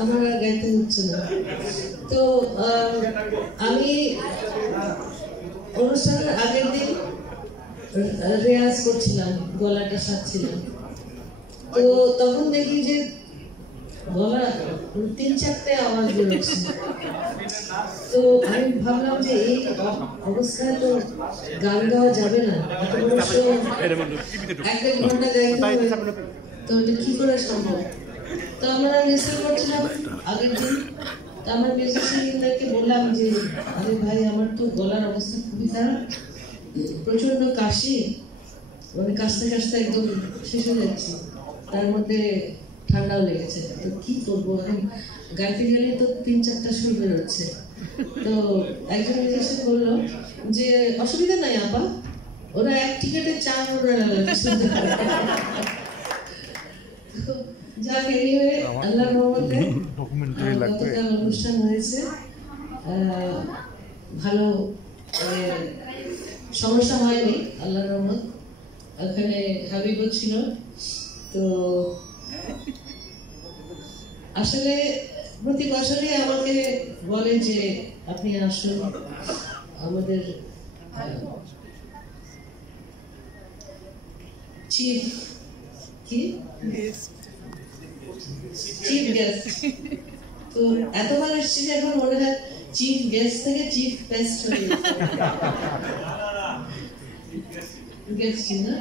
আমার আর গাইতে হচ্ছে না। তো আমি অনুষ্ঠানের আগের দিন রেয়াজ করছিলাম, গলাটা সাজছিলাম। তো তখন দেখি যে গলা 3-4টে আওয়াজ বেরোচ্ছে। তো আমি ভাবলাম যে এই অবস্থায় তো গান গাওয়া যাবে না, এত বড় শো 1-1.5 ঘন্টা গাইতে হবে, তো এটা কি করে সম্ভব? তো আমরা রিহার্সাল করছিলাম আগের দিন। তো আমার মিউজিশিয়ানদেরকে বললাম যে আরে ভাই, আমার তো গলার অবস্থা খুবই খারাপ, প্রচন্ড কাশি, মানে কাশতে কাশতে একদম শেষ হয়ে যাচ্ছে, তার মধ্যে ঠান্ডাও লেগেছে। তো কি করবো এখন, গাইতে গেলে তো 3-4টা সুর বেরোচ্ছে। তো একজন মিউজিশিয়ান বললো যে অসুবিধা নাই আপা, ওরা 1 টিকেটে 4 ওরা শুনতে পারে। যাক, এনিওয়ে আল্লাহর রহমতে গতকাল অনুষ্ঠান হয়েছে, ভালো, সমস্যা হয়নি আল্লাহর রহমত। ওখানে হাবিবও ছিল। তো আসলে প্রতি বছরই আমাকে বলে যে আপনি আসুন, আমাদের চিফ গেস্ট। তো এতবার এসেছি যে এখন মনে হয় চিফ গেস্ট থেকে চিফ পেস্ট হয়ে গেছি না।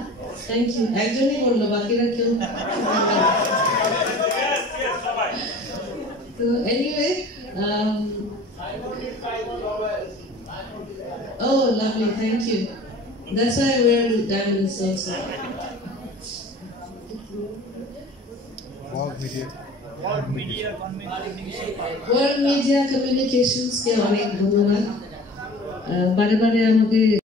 থ্যাংক ইউ, একজনই বললো, বাকিরা কেউ। তো anyway, oh lovely, thank you, that's why I wear diamonds also. World Media Communications কে অনেক ধন্যবাদ, বারে বারে আমাকে